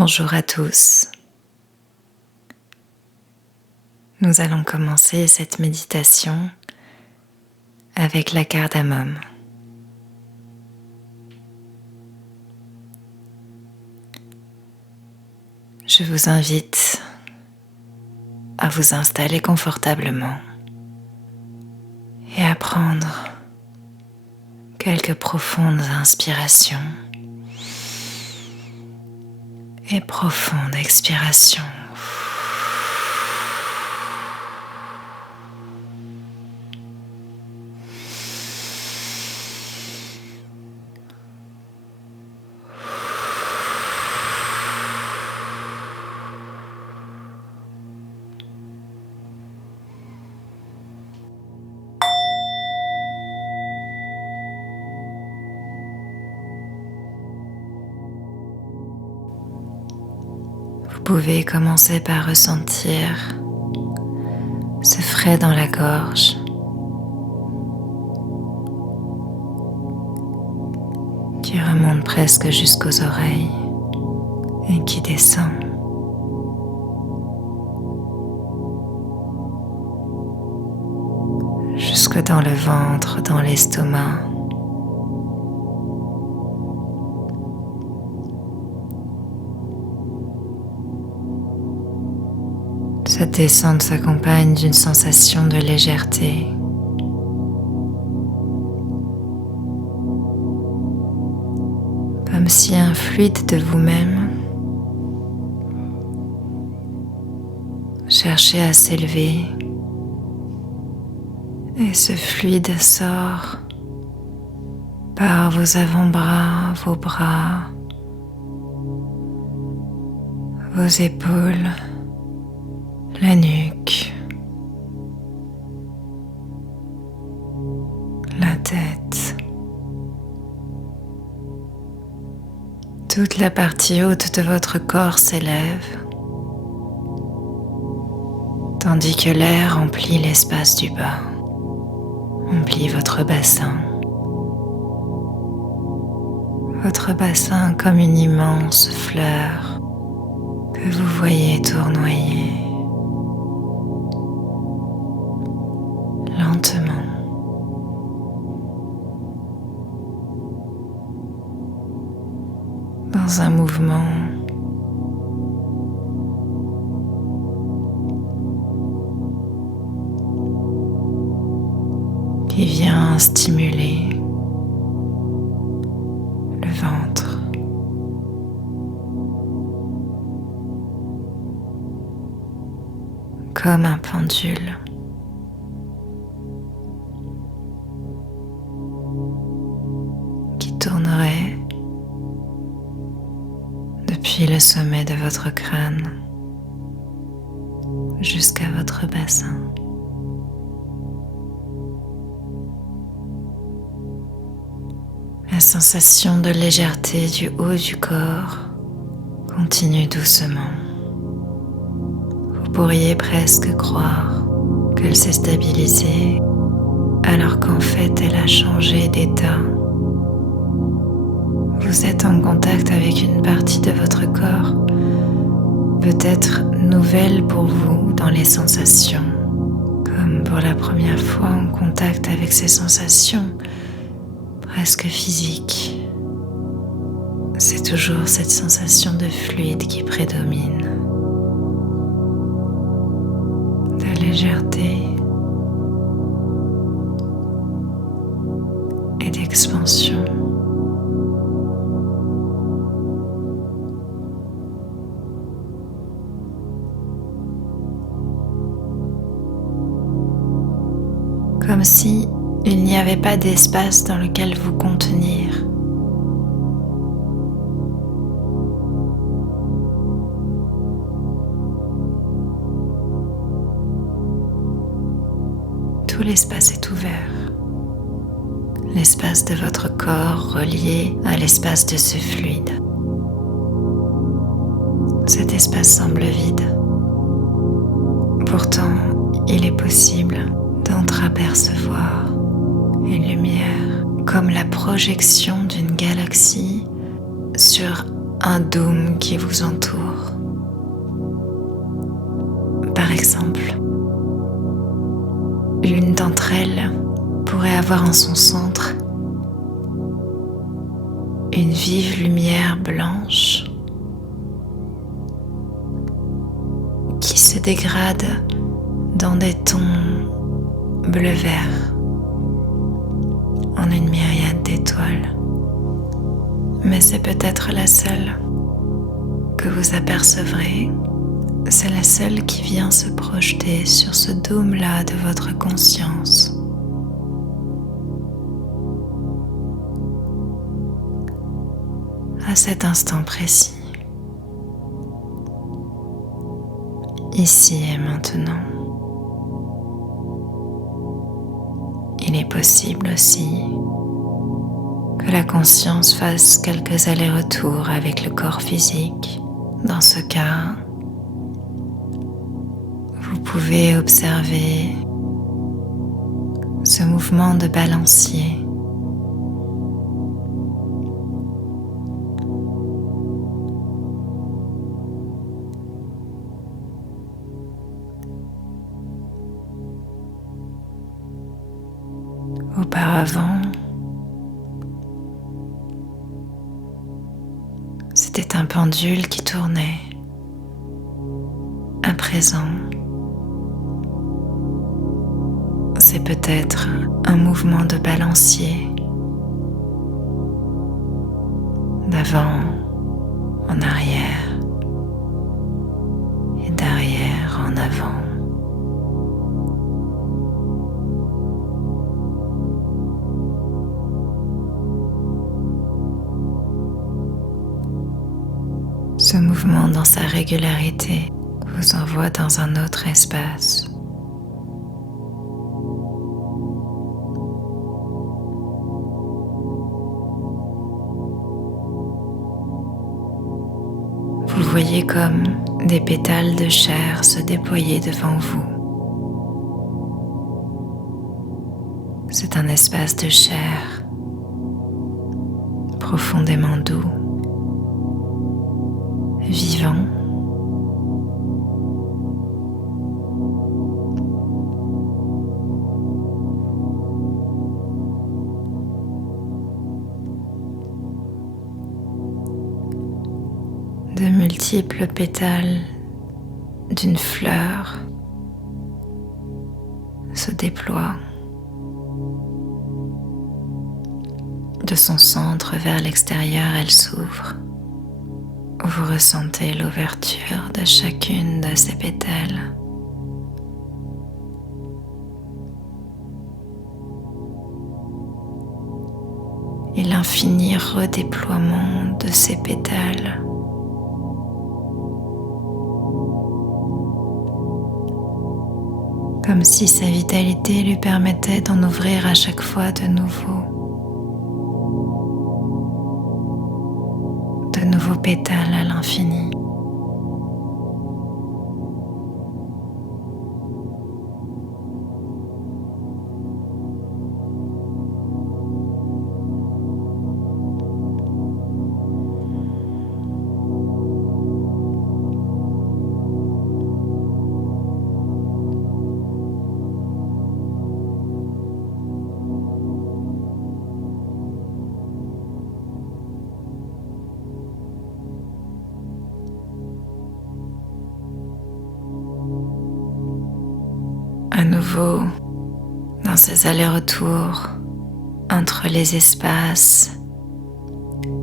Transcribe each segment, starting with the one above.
Bonjour à tous. Nous allons commencer cette méditation avec la cardamome. Je vous invite à vous installer confortablement et à prendre quelques profondes inspirations et profondes expirations. Vous pouvez commencer par ressentir ce frais dans la gorge qui remonte presque jusqu'aux oreilles et qui descend. Jusque dans le ventre, dans l'estomac. Cette descente s'accompagne d'une sensation de légèreté. Comme si un fluide de vous-même cherchait à s'élever. Et ce fluide sort par vos avant-bras, vos bras, vos épaules, la nuque, la tête. Toute la partie haute de votre corps s'élève, tandis que l'air emplit l'espace du bas, emplit votre bassin. Votre bassin comme une immense fleur que vous voyez tournoyer lentement. Dans un mouvement qui vient stimuler le ventre. Comme un pendule. Qui tournerait depuis le sommet de votre crâne jusqu'à votre bassin. La sensation de légèreté du haut du corps continue doucement. Vous pourriez presque croire qu'elle s'est stabilisée alors qu'en fait elle a changé d'état. Vous êtes en contact avec une partie de votre corps, peut-être nouvelle pour vous dans les sensations, comme pour la première fois en contact avec ces sensations presque physiques. C'est toujours cette sensation de fluide qui prédomine, de légèreté et d'expansion. Comme si il n'y avait pas d'espace dans lequel vous contenir. Tout l'espace est ouvert. L'espace de votre corps relié à l'espace de ce fluide. Cet espace semble vide. Pourtant, il est possible d'entrapercevoir une lumière comme la projection d'une galaxie sur un dôme qui vous entoure. Par exemple, l'une d'entre elles pourrait avoir en son centre une vive lumière blanche qui se dégrade dans des tons bleu-vert en une myriade d'étoiles. Mais c'est peut-être la seule que vous apercevrez. C'est la seule qui vient se projeter sur ce dôme-là de votre conscience. À cet instant précis, ici et maintenant. Il est possible aussi que la conscience fasse quelques allers-retours avec le corps physique. Dans ce cas, vous pouvez observer ce mouvement de balancier. Auparavant, c'était un pendule qui tournait. À présent, c'est peut-être un mouvement de balancier, d'avant en arrière et d'arrière en avant. Ce mouvement dans sa régularité vous envoie dans un autre espace. Vous voyez comme des pétales de chair se déployer devant vous. C'est un espace de chair profondément doux, vivant. De multiples pétales d'une fleur se déploient de son centre vers l'extérieur. Elle s'ouvre. Vous ressentez l'ouverture de chacune de ces pétales. Et l'infini redéploiement de ces pétales. Comme si sa vitalité lui permettait d'en ouvrir à chaque fois de nouveaux pétales à l'infini. À nouveau, dans ces allers-retours entre les espaces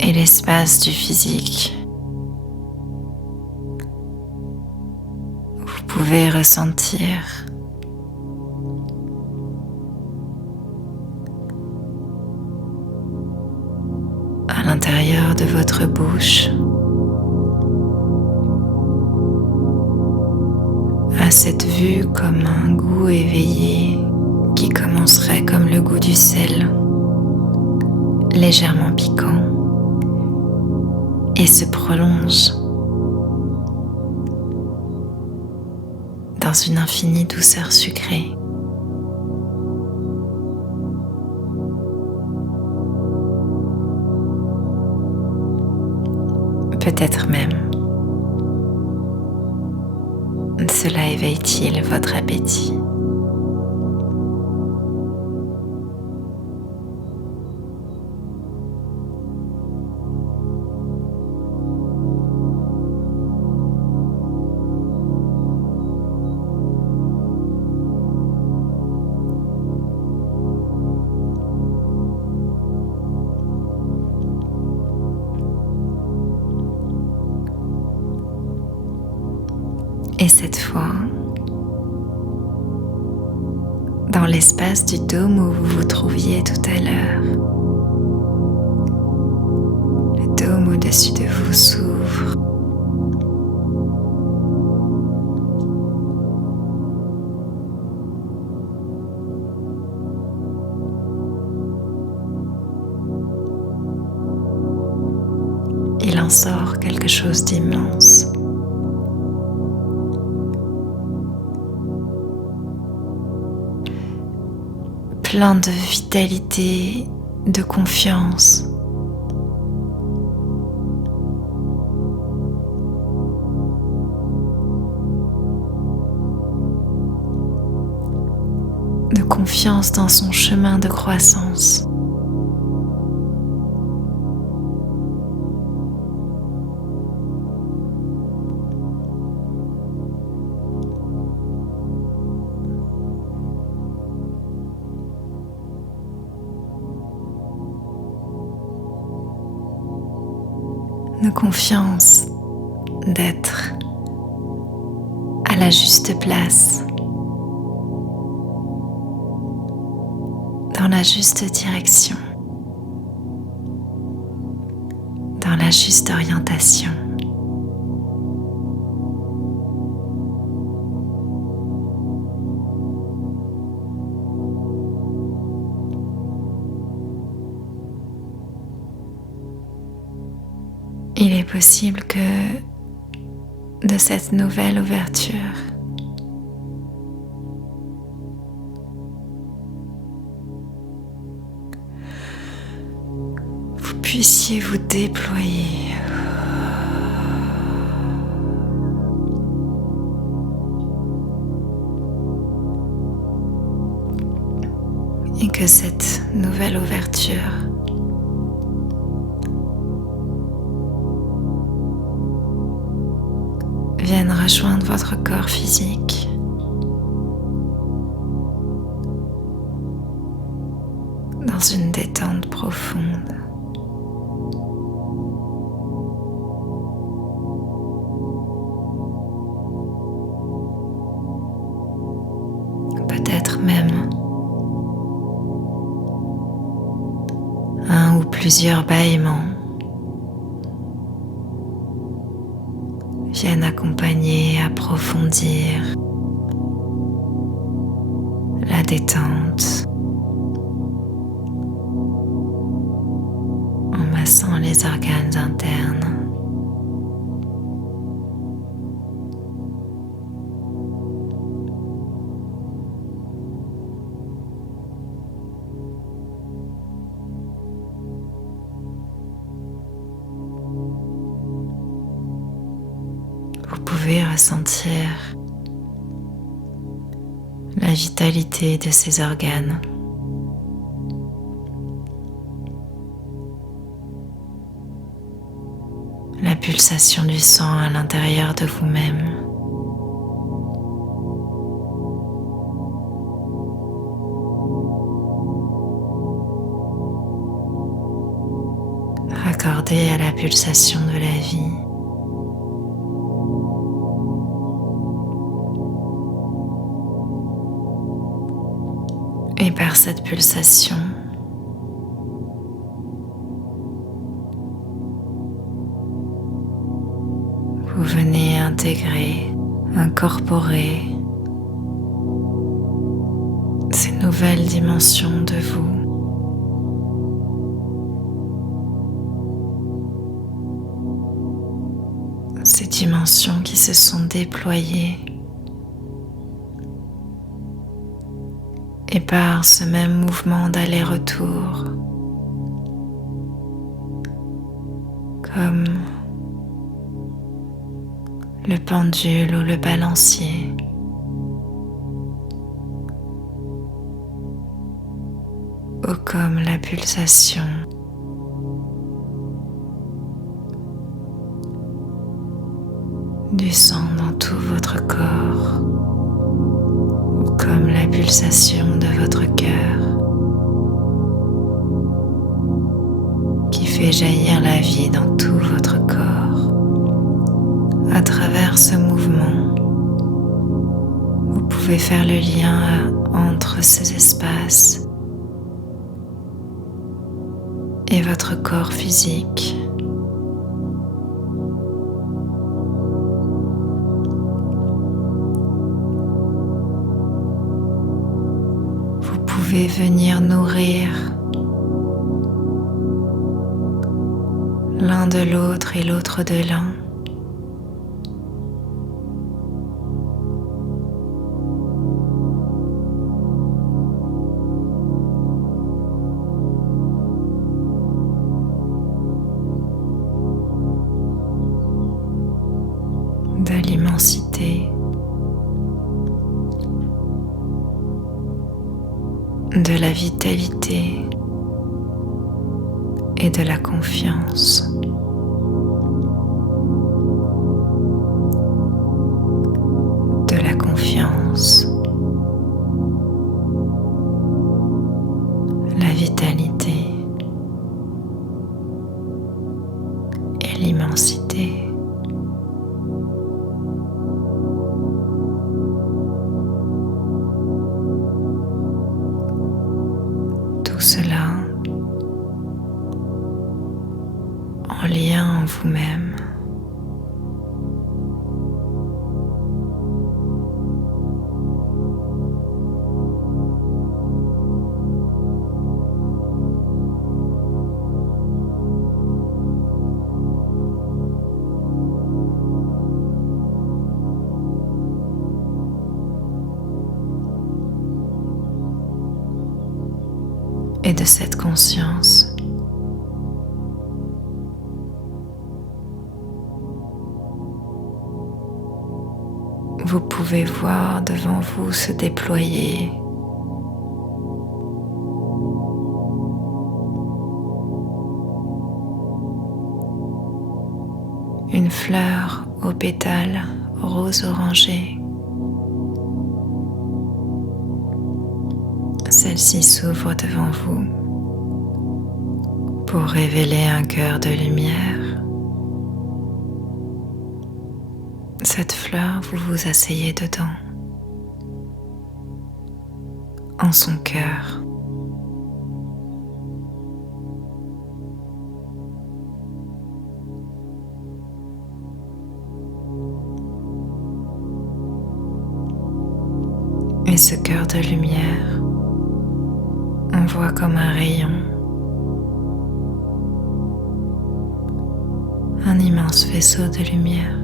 et l'espace du physique, vous pouvez ressentir à l'intérieur de votre bouche à cette vue comme un goût éveillé qui commencerait comme le goût du sel, légèrement piquant, et se prolonge dans une infinie douceur sucrée. Peut-être même cela éveille-t-il votre appétit. Et cette fois, dans l'espace du dôme où vous vous trouviez tout à l'heure, le dôme au-dessus de vous s'ouvre. Il en sort quelque chose d'immense. Plein de vitalité, de confiance. De confiance dans son chemin de croissance. De confiance d'être à la juste place, dans la juste direction, dans la juste orientation. Il est possible que de cette nouvelle ouverture, vous puissiez vous déployer et que cette nouvelle ouverture vienne rejoindre votre corps physique, dans une détente profonde. Peut-être même un ou plusieurs bâillements viennent accompagner, approfondir la détente en massant les organes internes. Vous pouvez ressentir la vitalité de ces organes. La pulsation du sang à l'intérieur de vous-même. Raccordé à la pulsation de la vie. Et par cette pulsation, vous venez intégrer, incorporer ces nouvelles dimensions de vous. Ces dimensions qui se sont déployées. Et par ce même mouvement d'aller-retour, comme le pendule ou le balancier. Ou comme la pulsation du sang dans tout votre corps, ou comme la pulsation de votre cœur qui fait jaillir la vie dans tout votre corps. À travers ce mouvement, vous pouvez faire le lien entre ces espaces et votre corps physique. Vous pouvez venir nourrir l'un de l'autre et l'autre de l'un. De l'immensité, de la vitalité et de la confiance. De la confiance, la vitalité et l'immensité. Tout cela en lien en vous-même. Et de cette conscience, vous pouvez voir devant vous se déployer une fleur aux pétales rose orangé. Celle-ci s'ouvre devant vous pour révéler un cœur de lumière. Cette fleur, vous vous asseyez dedans, en son cœur. Et ce cœur de lumière envoie comme un rayon un immense faisceau de lumière.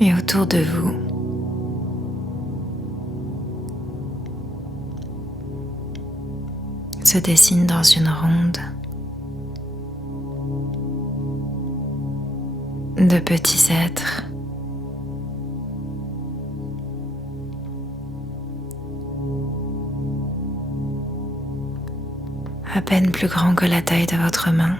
Et autour de vous, se dessine dans une ronde de petits êtres à peine plus grands que la taille de votre main.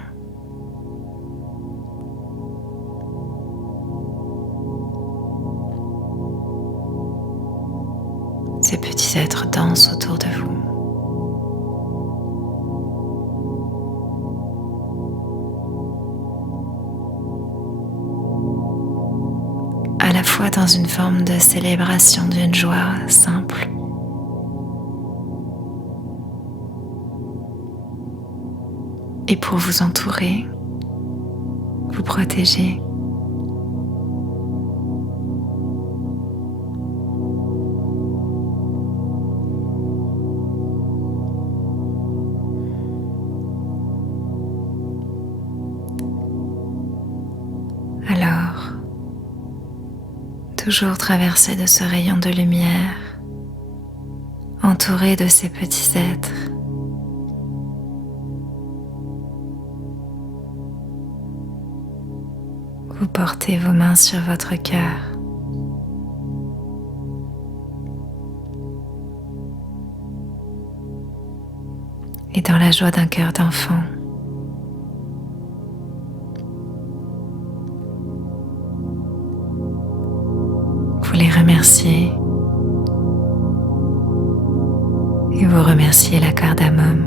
Ces petits êtres dansent autour de vous. fois dans une forme de célébration d'une joie simple. Et pour vous entourer, vous protéger. Alors, toujours traversé de ce rayon de lumière, entouré de ces petits êtres, vous portez vos mains sur votre cœur. Et dans la joie d'un cœur d'enfant, vous les remerciez et vous remerciez la cardamome.